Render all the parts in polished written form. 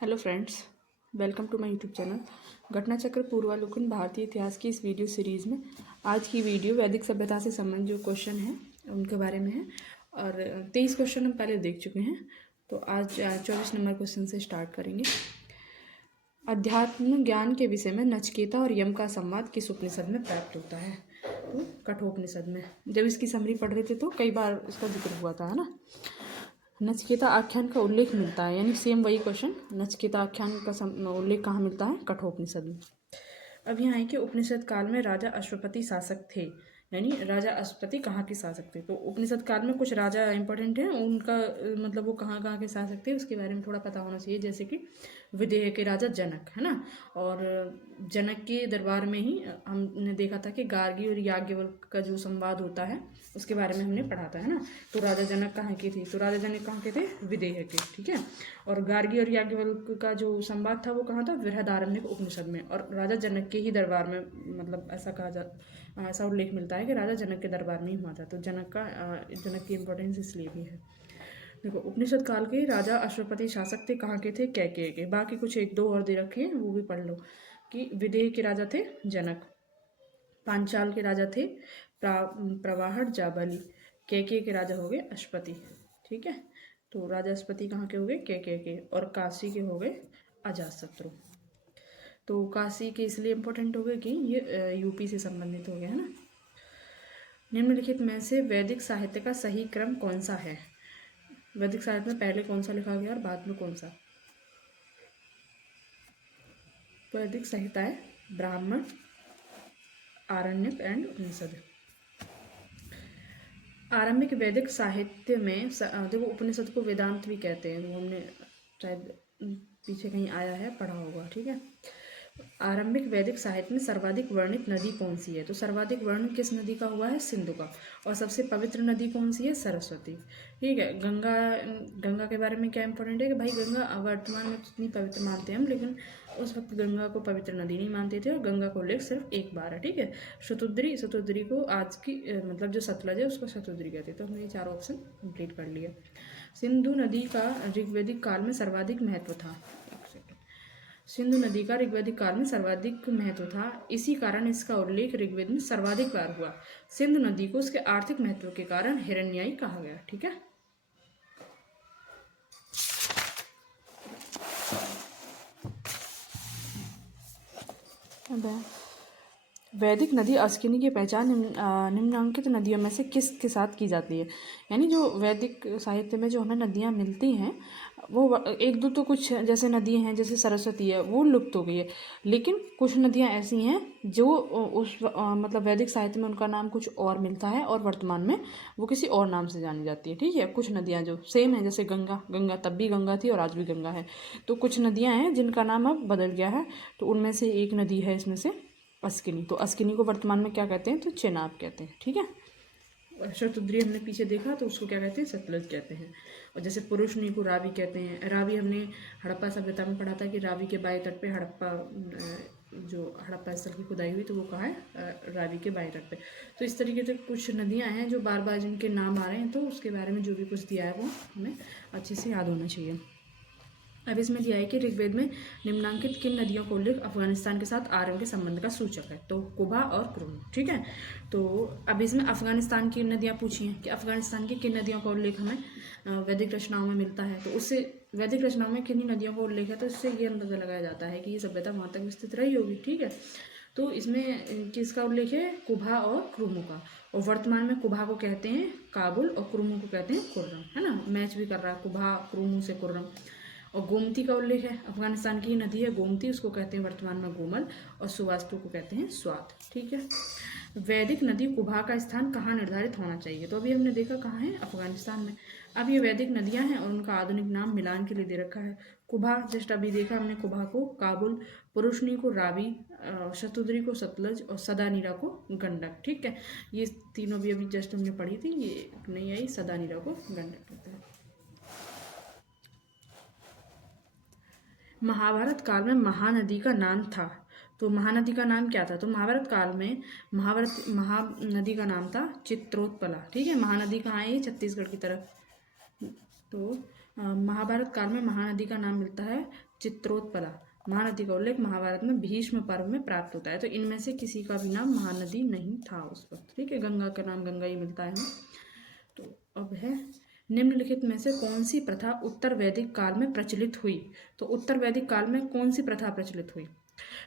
Hello friends, welcome to my YouTube channel घटना चक्र पूर्वावलोकन भारतीय इतिहास की इस वीडियो सीरीज़ में आज की वीडियो वैदिक सभ्यता से संबंधित जो क्वेश्चन हैं उनके बारे में है। और 23 क्वेश्चन हम पहले देख चुके हैं, तो आज 24 नंबर क्वेश्चन से स्टार्ट करेंगे। अध्यात्म ज्ञान के विषय में नचिकेता और यम का संवाद किस उपनिषद में प्राप्त होता है? तो कठोपनिषद में। जब इसकी समरी पढ़ रहे थे तो कई बार इसका जिक्र हुआ था, है ना। नचिकेता आख्यान का उल्लेख मिलता है, यानी सेम वही क्वेश्चन, नचिकेता आख्यान का उल्लेख कहाँ मिलता है? कठोपनिषद में। अब यहाँ है कि उपनिषद काल में राजा अश्वपति शासक थे, यानी राजा अश्वपति कहाँ के शासक थे। तो उपनिषद काल में कुछ राजा इंपॉर्टेंट हैं, उनका मतलब वो कहाँ कहाँ के शासक थे उसके बारे में थोड़ा पता होना चाहिए। जैसे कि विदेह के राजा जनक, है ना। और जनक के दरबार में ही हमने देखा था कि गार्गी और याज्ञवल्क्य का जो संवाद होता है उसके बारे में हमने पढ़ा था, है ना। तो राजा जनक कहाँ के थे? तो राजा जनक कहाँ के थे? विदेह के, ठीक है। और गार्गी और याज्ञवल्क्य का जो संवाद था वो कहाँ था? बृहदारण्यक उपनिषद में। और राजा जनक के ही दरबार में, मतलब ऐसा उल्लेख मिलता है कि राजा जनक के दरबार में ही हुआ था। तो जनक की इम्पोर्टेंस इसलिए भी है। देखो, उपनिषद काल के राजा अश्वपति शासक थे, कहाँ के थे? कैकेय के। बाकी कुछ एक दो और दे रखे हैं, वो भी पढ़ लो। कि विदेह के राजा थे जनक, पांचाल के राजा थे प्रवाहट जाबाली, कैकेय के राजा हो गए अश्वपति, ठीक है। तो राजा अश्वपति कहाँ के हो गए? कैकेय के। और काशी के हो गए अजातशत्रु। तो काशी के इसलिए इम्पोर्टेंट हो गए कि ये यूपी से संबंधित हो गया, है ना। निम्नलिखित में से वैदिक साहित्य का सही क्रम कौन सा है? वैदिक साहित्य में पहले कौन सा लिखा गया और बाद में कौन सा? वैदिक साहित्य है ब्राह्मण, आरण्यक एंड उपनिषद। आरंभिक वैदिक साहित्य में देखो, उपनिषद को वेदांत भी कहते हैं, वो हमने शायद पीछे कहीं आया है, पढ़ा होगा, ठीक है। आरंभिक वैदिक साहित्य में सर्वाधिक वर्णित नदी कौन सी है? तो सर्वाधिक वर्णन किस नदी का हुआ है? सिंधु का। और सबसे पवित्र नदी कौन सी है? सरस्वती, ठीक है। गंगा के बारे में क्या इंपॉर्टेंट है कि भाई गंगा वर्तमान में कितनी पवित्र मानते हैं हम, लेकिन उस वक्त गंगा को पवित्र नदी नहीं मानते थे, और गंगा का उल्लेख सिर्फ एक बार है, ठीक है। शतुद्री को आज की मतलब जो सतलज है उसको शतुद्री कहते हैं। तो हमने ये चार ऑप्शन कंप्लीट कर लिया। सिंधु नदी का ऋग्वैदिक काल में सर्वाधिक महत्व था। सिंधु नदी का ऋग्वैदिक काल में सर्वाधिक महत्व था, इसी कारण इसका उल्लेख ऋग्वेद में सर्वाधिक बार हुआ। सिंधु नदी को उसके आर्थिक महत्व के कारण हिरण्याई कहा गया, ठीक है। वैदिक नदी अस्किनी की पहचान निम्नलिखित नदियों में से किस के साथ की जाती है? यानी जो वैदिक साहित्य में जो हमें नदियाँ मिलती हैं वो एक दो तो कुछ जैसे नदियाँ हैं, जैसे सरस्वती है, वो लुप्त हो गई है। लेकिन कुछ नदियाँ ऐसी हैं जो मतलब वैदिक साहित्य में उनका नाम कुछ और मिलता है और वर्तमान में वो किसी और नाम से जानी जाती है, ठीक है। कुछ नदियाँ जो सेम है, जैसे गंगा तब भी गंगा थी और आज भी गंगा है। तो कुछ नदियाँ हैं जिनका नाम अब बदल गया है, तो उनमें से एक नदी है इसमें से अस्किनी। तो अस्किनी को वर्तमान में क्या कहते हैं? तो चेनाब कहते हैं, ठीक है। शतुद्री हमने पीछे देखा, तो उसको क्या कहते हैं? सतलज कहते हैं। और जैसे पुरुषनी को रावी कहते हैं। रावी हमने हड़प्पा सभ्यता में पढ़ा था कि रावी के बाएं तट पे जो हड़प्पा स्थल की खुदाई हुई, तो वो कहाँ है? रावी के बाएं तट पे। तो इस तरीके से कुछ नदियाँ हैं जो बार बार जिनके नाम आ रहे हैं, तो उसके बारे में जो भी कुछ दिया है वो हमें अच्छे से याद होना चाहिए। अब इसमें दिया है कि ऋग्वेद में निम्नांकित किन नदियों का उल्लेख अफगानिस्तान के साथ आर्यन के संबंध का सूचक है? तो कुबा और क्रुम, ठीक है। तो अब इसमें अफगानिस्तान की नदियाँ पूछी हैं कि अफगानिस्तान की किन नदियों का उल्लेख हमें वैदिक रचनाओं में मिलता है। तो उससे वैदिक रचनाओं में किन नदियों का उल्लेख है, तो इससे ये अंदाजा लगाया जाता है कि ये सभ्यता वहाँ तक विस्तृत रही होगी, ठीक है। तो इसमें किसका उल्लेख है? कुबा और क्रुमो का। और वर्तमान में कुबा को कहते हैं काबुल और क्रुमो को कहते हैं कुर्रम, है ना। मैच भी कर रहा है कुबा क्रुमो से कुर्रम। और गोमती का उल्लेख है, अफगानिस्तान की नदी है गोमती, उसको कहते हैं वर्तमान में गोमल, और सुवास्तु को कहते हैं स्वात, ठीक है। वैदिक नदी कुबा का स्थान कहाँ निर्धारित होना चाहिए? तो अभी हमने देखा कहाँ है? अफगानिस्तान में। अब ये वैदिक नदियाँ हैं और उनका आधुनिक नाम मिलान के लिए दे रखा है। कुबा जस्ट अभी देखा हमने, कुबा को काबुल, पुरुषनी को रावी, शतुद्री को सतलज, और सदानीरा को गंडक, ठीक है। ये तीनों भी अभी जस्ट हमने पढ़ी थी, ये नहीं आई, सदानीरा को गंडक कहते हैं। महाभारत काल में महानदी का नाम था, तो महानदी का नाम क्या था? तो महाभारत काल में महानदी का नाम था चित्रोत्पला, ठीक है। महानदी कहाँ है? छत्तीसगढ़ की तरफ। तो महाभारत काल में महानदी का नाम मिलता है चित्रोत्पला। महानदी का उल्लेख महाभारत में भीष्म पर्व में प्राप्त होता है। तो इनमें से किसी का भी नाम महानदी नहीं था उस वक्त, ठीक है। गंगा का नाम गंगा ही मिलता है हमें। तो अब है, निम्नलिखित में से कौन सी प्रथा उत्तर वैदिक काल में प्रचलित हुई। तो उत्तर वैदिक काल में कौन सी प्रथा प्रचलित हुई।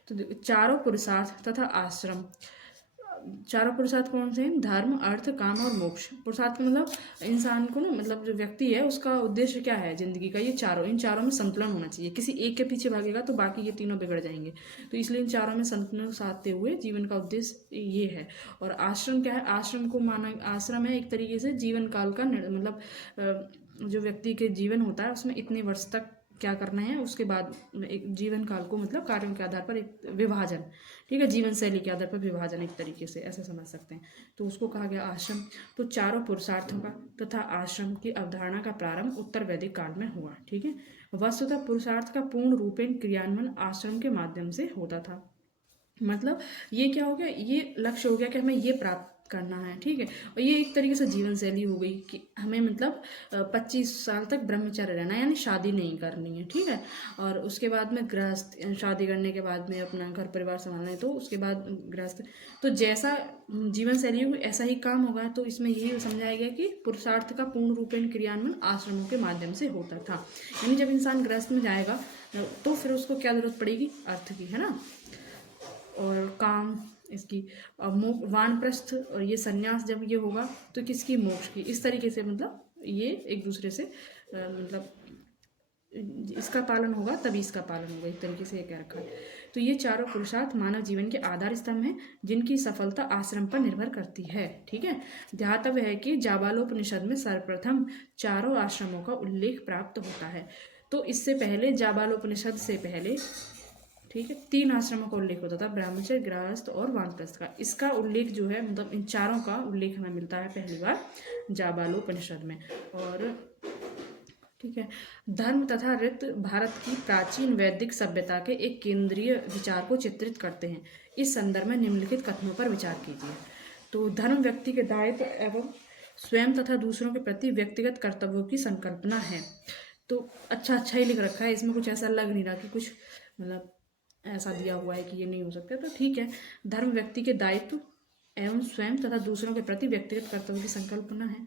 तो चारों पुरुषार्थ तथा आश्रम। चारों पुरुषार्थ कौन से हैं। धर्म, अर्थ, काम और मोक्ष। पुरुषार्थ मतलब इंसान को ना, मतलब जो व्यक्ति है उसका उद्देश्य क्या है जिंदगी का, ये चारों, इन चारों में संतुलन होना चाहिए। किसी एक के पीछे भागेगा तो बाकी ये तीनों बिगड़ जाएंगे। तो इसलिए इन चारों में संतुलन साधते हुए जीवन का उद्देश्य ये है। और आश्रम क्या है, आश्रम को माना, आश्रम है एक तरीके से जीवन काल का मतलब जो व्यक्ति के जीवन होता है उसमें इतने वर्ष तक क्या करना है, उसके बाद एक जीवन काल को मतलब कार्यों के आधार पर एक विभाजन, ठीक है, जीवन शैली के आधार पर विभाजन, एक तरीके से ऐसा समझ सकते हैं। तो उसको कहा गया आश्रम। तो चारों पुरुषार्थों का तथा आश्रम की अवधारणा का प्रारंभ उत्तर वैदिक काल में हुआ, ठीक है। वस्तुतः पुरुषार्थ का पूर्ण रूपेण क्रियान्वयन आश्रम के माध्यम से होता था। मतलब ये क्या हो गया, ये लक्ष्य हो गया कि हमें ये प्राप्त करना है, ठीक है। और ये एक तरीके से जीवन शैली हो गई कि हमें मतलब 25 साल तक ब्रह्मचर्य रहना है, यानी शादी नहीं करनी है, ठीक है। और उसके बाद में गृहस्थ, शादी करने के बाद में अपना घर परिवार संभालना है, तो उसके बाद गृहस्थ। तो जैसा जीवन शैली होगी ऐसा ही काम होगा। तो इसमें यही समझाया गया कि पुरुषार्थ का पूर्ण रूपेण क्रियान्वयन आश्रमों के माध्यम से होता था। यानी जब इंसान गृहस्थ में जाएगा तो फिर उसको क्या जरूरत पड़ेगी, अर्थ की, है ना, और काम इसकी, वानप्रस्थ और ये संन्यास जब ये होगा तो किसकी, मोक्ष की। इस तरीके से मतलब ये एक दूसरे से मतलब इसका पालन होगा तभी इसका पालन होगा, एक तरीके से ये कह रखा है। तो ये चारों पुरुषार्थ मानव जीवन के आधार स्तंभ हैं जिनकी सफलता आश्रम पर निर्भर करती है, ठीक है। ध्यातव्य है कि जाबालोपनिषद में सर्वप्रथम चारों आश्रमों का उल्लेख प्राप्त होता है। तो इससे पहले जाबालोपनिषद से पहले, ठीक है, 3 आश्रमों का उल्लेख होता था, ब्रह्मचर्य, गृहस्थ और वानप्रस्थ का। इसका उल्लेख जो है मतलब इन चारों का उल्लेख हमें मिलता है पहली बार जाबालोपनिषद में। और ठीक है, धर्म तथा रीत भारत की प्राचीन वैदिक सभ्यता के एक केंद्रीय विचार को चित्रित करते हैं। इस संदर्भ में निम्नलिखित कथनों पर विचार कीजिए। तो धर्म व्यक्ति के दायित्व एवं स्वयं तथा दूसरों के प्रति व्यक्तिगत कर्तव्यों की संकल्पना है। तो अच्छा ही लिख रखा है, इसमें कुछ ऐसा लग नहीं रहा कि कुछ मतलब ऐसा दिया हुआ है कि ये नहीं हो सकता। तो ठीक है, धर्म व्यक्ति के दायित्व एवं स्वयं तथा दूसरों के प्रति व्यक्तिगत कर्तव्य की संकल्पना है,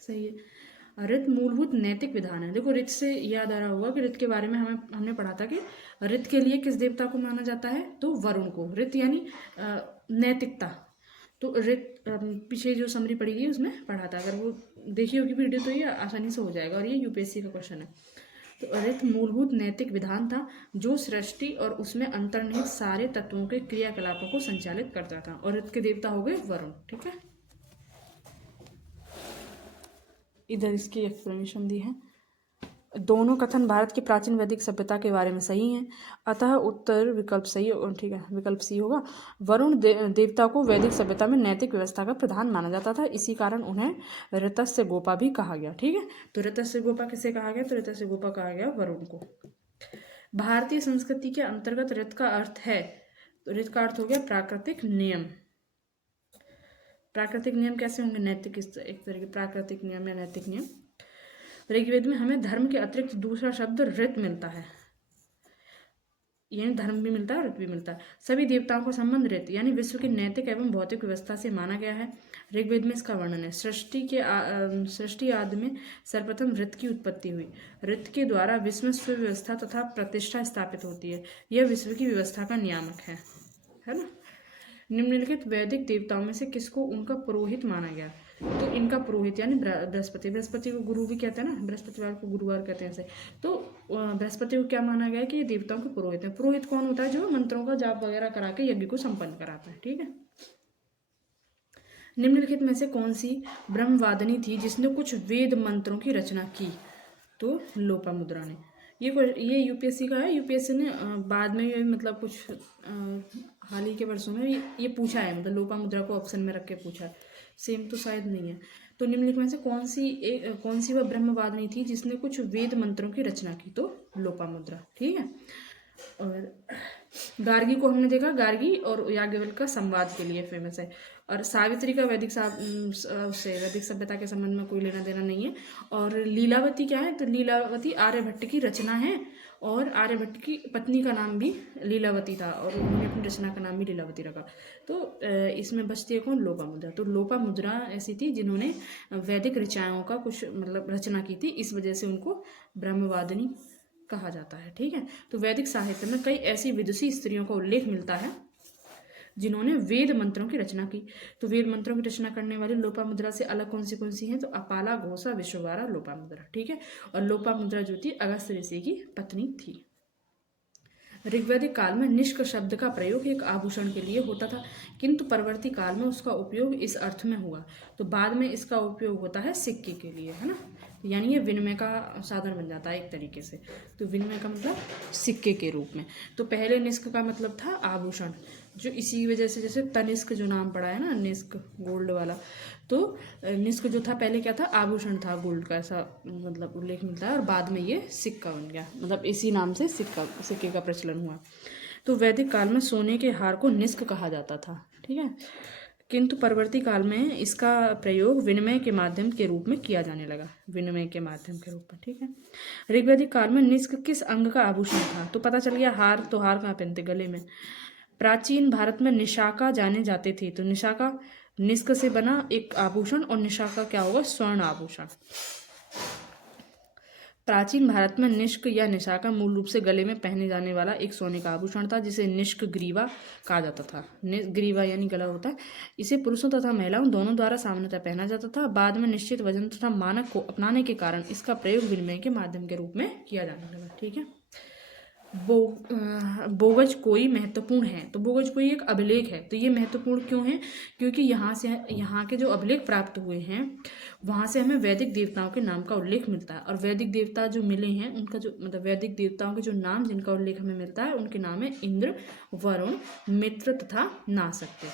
सही है। ऋत मूलभूत नैतिक विधान है। देखो ऋत से याद आ रहा होगा कि ऋत के बारे में हमने पढ़ा था कि ऋत के लिए किस देवता को माना जाता है, तो वरुण को। ऋत यानी नैतिकता। तो ऋत पीछे जो समरी पढ़ी गई उसमें पढ़ा था, अगर वो देखी होगी वीडियो तो ये आसानी से हो जाएगा। और ये यूपीएससी का क्वेश्चन है। तो ऋत मूलभूत नैतिक विधान था जो सृष्टि और उसमें अंतर्निहित सारे तत्वों के क्रियाकलापों को संचालित करता था। और ऋत के देवता हो गए वरुण, ठीक है। इधर इसकी एक्सप्लेनेशन दी है। दोनों कथन भारत की प्राचीन वैदिक सभ्यता के बारे में सही हैं, अतः उत्तर विकल्प सही, ठीक है, विकल्प सी होगा। वरुण देवता को वैदिक सभ्यता में नैतिक व्यवस्था का प्रधान माना जाता था, इसी कारण उन्हें ऋतस्य गोपा भी कहा गया, ठीक है। तो ऋतस्य गोपा किसे कहा गया, तो ऋतस्य गोपा कहा गया वरुण को। भारतीय संस्कृति के अंतर्गत ऋत का अर्थ है, तो ऋत का अर्थ हो गया प्राकृतिक नियम। प्राकृतिक नियम कैसे होंगे, नैतिक, एक तरह के प्राकृतिक नियम या नैतिक नियम। ऋग्वेद में हमें धर्म के अतिरिक्त दूसरा शब्द ऋत मिलता है, यानी धर्म भी मिलता है, ऋत भी मिलता है। सभी देवताओं का संबंध ऋत यानी विश्व की नैतिक एवं भौतिक व्यवस्था से माना गया है। ऋग्वेद में इसका वर्णन है। सृष्टि आदि में सर्वप्रथम ऋत की उत्पत्ति हुई। ऋत के द्वारा विश्व में सुव्यवस्था तथा प्रतिष्ठा स्थापित होती है। यह विश्व की व्यवस्था का नियामक है ना। निम्नलिखित वैदिक देवताओं में से किसको उनका पुरोहित माना गया, तो इनका पुरोहित यानी बृहस्पति। बृहस्पति को गुरु भी कहते हैं ना, बृहस्पतिवार को गुरुवार कहते हैं ऐसे। तो बृहस्पति को क्या माना गया है कि ये देवताओं के पुरोहित हैं। पुरोहित कौन होता है, जो मंत्रों का जाप वगैरह करा के यज्ञ को संपन्न कराता है, ठीक है। निम्नलिखित में से कौन सी ब्रह्मवादिनी थी जिसने कुछ वेद मंत्रों की रचना की, तो लोपामुद्रा ने। ये यूपीएससी का है। यूपीएससी ने बाद में ये मतलब कुछ हाल ही के वर्षों में ये पूछा है, मतलब लोपामुद्रा को ऑप्शन में रख के पूछा है। सेम तो शायद नहीं है। तो निम्नलिखित में से कौन सी वह ब्रह्मवादिनी थी जिसने कुछ वेद मंत्रों की रचना की, तो लोपामुद्रा, ठीक है। और गार्गी को हमने देखा, गार्गी और याज्ञवल्क्य का संवाद के लिए फेमस है। और सावित्री का वैदिक से वैदिक सभ्यता के संबंध में कोई लेना देना नहीं है। और लीलावती क्या है, तो लीलावती आर्यभट्ट की रचना है, और आर्यभट्ट की पत्नी का नाम भी लीलावती था, और उन्होंने अपनी रचना का नाम भी लीलावती रखा। तो इसमें बचती है कौन, लोपामुद्रा। तो लोपामुद्रा ऐसी थी जिन्होंने वैदिक ऋचाओं का कुछ मतलब रचना की थी, इस वजह से उनको ब्रह्मवादिनी कहा जाता है। ठीक है, तो वैदिक साहित्य में कई ऐसी विदुषी स्त्रियों का उल्लेख मिलता है जिन्होंने वेद मंत्रों की रचना की। तो वेद मंत्रों की रचना करने वाली लोपामुद्रा से अलग कौन सी हैं, तो अपाला, घोषा, विश्ववारा, लोपामुद्रा। ठीक है, और लोपामुद्रा जो थी अगस्त्य ऋषि की पत्नी थी। ऋग्वैदिक काल में निष्क शब्द का प्रयोग एक आभूषण के लिए होता था, किंतु परवर्ती काल में उसका उपयोग इस अर्थ में हुआ। तो बाद में इसका उपयोग होता है सिक्के के लिए, है ना, यानी ये विनिमय का साधन बन जाता है एक तरीके से। तो विनिमय का मतलब सिक्के के रूप में। तो पहले निष्क का मतलब था आभूषण, जो इसी वजह से जैसे तनिष्क जो नाम पड़ा है ना, निष्क गोल्ड वाला, तो निष्क जो था पहले क्या था, आभूषण था गोल्ड का, ऐसा मतलब उल्लेख मिलता है, और बाद में ये सिक्का बन गया, मतलब इसी नाम से सिक्के का प्रचलन हुआ। तो वैदिक काल में सोने के हार को निष्क कहा जाता था। ठीक है, किंतु परवर्ती काल में इसका प्रयोग विनिमय के माध्यम के रूप में किया जाने लगा, विनिमय के माध्यम के रूप में। ठीक है, ऋग्वैदिक काल में निष्क किस अंग का आभूषण था, तो पता चल गया हार। तो हार कहाँ पहनते, गले में। प्राचीन भारत में निशाका जाने जाते थे, तो निशाका निष्क से बना एक आभूषण, और निशाका क्या होगा, स्वर्ण आभूषण। प्राचीन भारत में निष्क या निशाका मूल रूप से गले में पहने जाने वाला एक सोने का आभूषण था, जिसे निष्क ग्रीवा कहा जाता था। ग्रीवा यानी गला होता है। इसे पुरुषों तथा महिलाओं दोनों द्वारा सामान्यतः पहना जाता था। बाद में निश्चित वजन तथा मानक को अपनाने के कारण इसका प्रयोग विनिमय के माध्यम के रूप में किया जाने लगा। ठीक है, बोगज कोई महत्वपूर्ण है, तो बोगज कोई एक अभिलेख है। तो ये महत्वपूर्ण क्यों है, क्योंकि यहाँ के जो अभिलेख प्राप्त हुए हैं वहाँ से हमें वैदिक देवताओं के नाम का उल्लेख मिलता है। और वैदिक देवता जो मिले हैं उनका जो मतलब वैदिक देवताओं के जो नाम जिनका उल्लेख हमें मिलता है उनके नाम है इंद्र, वरुण, मित्र तथा नासत्य।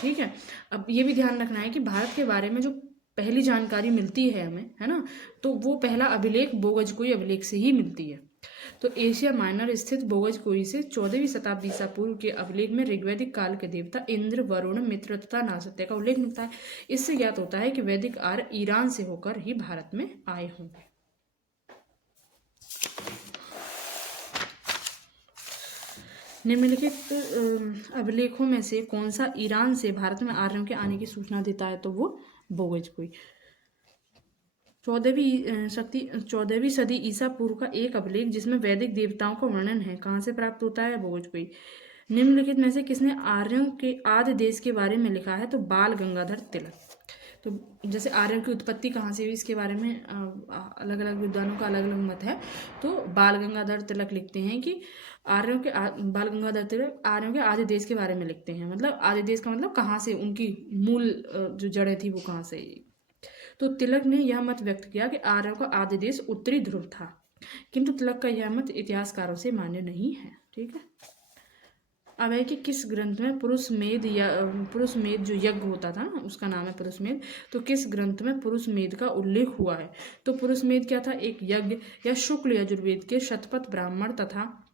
ठीक है, अब ये भी ध्यान रखना है कि भारत के बारे में जो पहली जानकारी मिलती है हमें, है ना, तो वो पहला अभिलेख बोगज कोई अभिलेख से ही मिलती है। तो एशिया माइनर स्थित बोगज कोई से 14वीं शताब्दी ईसा पूर्व के अभिलेख में ऋग्वैदिक काल के देवता इंद्र, वरुण, मित्र तथा नासत्य का उल्लेख मिलता है। इससे ज्ञात होता है कि वैदिक आर्य ईरान से होकर ही भारत में आए होंगे। निम्नलिखित अभिलेखों में से कौन सा ईरान से भारत में आर्यों के आने की सूचना देता है, तो वो बोगज कोई। 14वीं सदी ईसा पूर्व का एक अभिलेख जिसमें वैदिक देवताओं का वर्णन है, कहाँ से प्राप्त होता है, बोगज कोई। निम्नलिखित में से किसने आर्यों के आद्य देश के बारे में लिखा है, तो बाल गंगाधर तिलक। तो जैसे आर्यों की उत्पत्ति कहाँ से हुई इसके बारे में अलग अलग विद्वानों का अलग अलग मत है। तो बाल गंगाधर तिलक लिखते हैं कि बाल गंगाधर तिलक आर्यों के आद्य देश के बारे में लिखते हैं। मतलब आद्य देश का मतलब कहाँ से उनकी मूल जो जड़ें थी वो कहाँ से। तो तिलक ने यह मत व्यक्त किया कि आर्यों का आद्य देश उत्तरी ध्रुव था, किंतु तिलक का यह मत इतिहासकारों से मान्य नहीं है। ठीक है, अब है कि किस ग्रंथ में पुरुषमेध जो यज्ञ होता था ना उसका नाम है पुरुषमेध। तो किस ग्रंथ में पुरुषमेध का उल्लेख हुआ है, तो पुरुषमेध क्या था, एक यज्ञ या शुक्ल यजुर्वेद के शतपथ ब्राह्मण तथा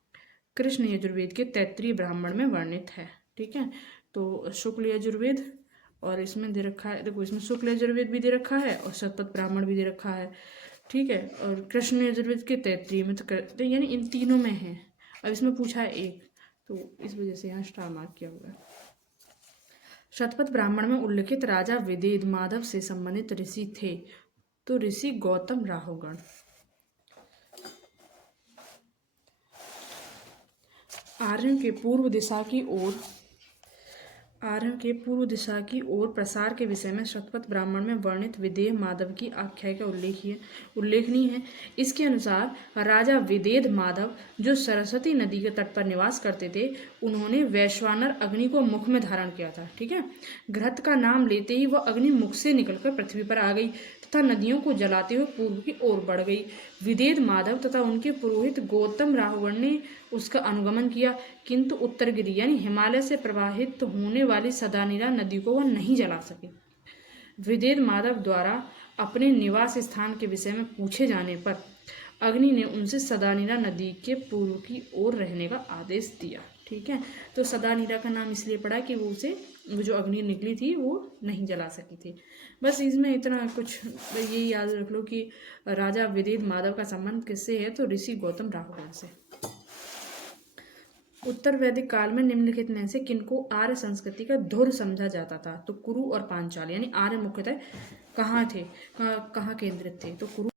कृष्ण यजुर्वेद के तैत्तिरीय ब्राह्मण में वर्णित है। ठीक है, तो शुक्ल यजुर्वेद और इसमें दे रखा है, देखो इसमें शुक्ल यजुर्वेद भी दे रखा है और शतपथ ब्राह्मण भी दे रखा है। ठीक है, और कृष्ण यजुर्वेद के तैत्तिरीय में तो यानी इन तीनों में है। अब इसमें पूछा है एक, तो इस वजह से यहाँ स्टार मार्क किया हुआ है। शतपथ ब्राह्मण में उल्लिखित राजा विदेद माधव से संबंधित ऋषि थे, तो ऋषि गौतम राहुगण। आर्यों के पूर्व दिशा की ओर प्रसार के विषय में शतपथ ब्राह्मण में वर्णित विदेह माधव की आख्याय का उल्लेखनीय है। इसके अनुसार राजा विदेह माधव जो सरस्वती नदी के तट पर निवास करते थे, उन्होंने वैश्वानर अग्नि को मुख में धारण किया था। ठीक है, घृत का नाम लेते ही वह अग्नि मुख से निकलकर पृथ्वी पर आ गई तथा नदियों को जलाते हुए पूर्व की ओर बढ़ गई। विदेह माधव तथा उनके पुरोहित गौतम राहुगण ने उसका अनुगमन किया, किंतु उत्तरगिरि यानी हिमालय से प्रवाहित होने वाली सदानीरा नदी को वह नहीं जला सके। विदेह माधव द्वारा अपने निवास स्थान के विषय में पूछे जाने पर अग्नि ने उनसे सदानीरा नदी के पूर्व की ओर रहने का आदेश दिया। ठीक है। तो सदानीरा का नाम इसलिए पड़ा कि वो जो अग्नि निकली थी वो नहीं जला सकी थी। बस इसमें इतना कुछ ये याद रख लो कि राजा विदेह माधव का संबंध किससे है, तो ऋषि गौतम राहुल से। उत्तर वैदिक काल में निम्नलिखित में से किनको आर्य संस्कृति का धुर समझा जाता था, तो कुरु और पांचाल, यानी आर्य मुख्यतः कहाँ थे, कहाँ केंद्रित थे, तो कुरु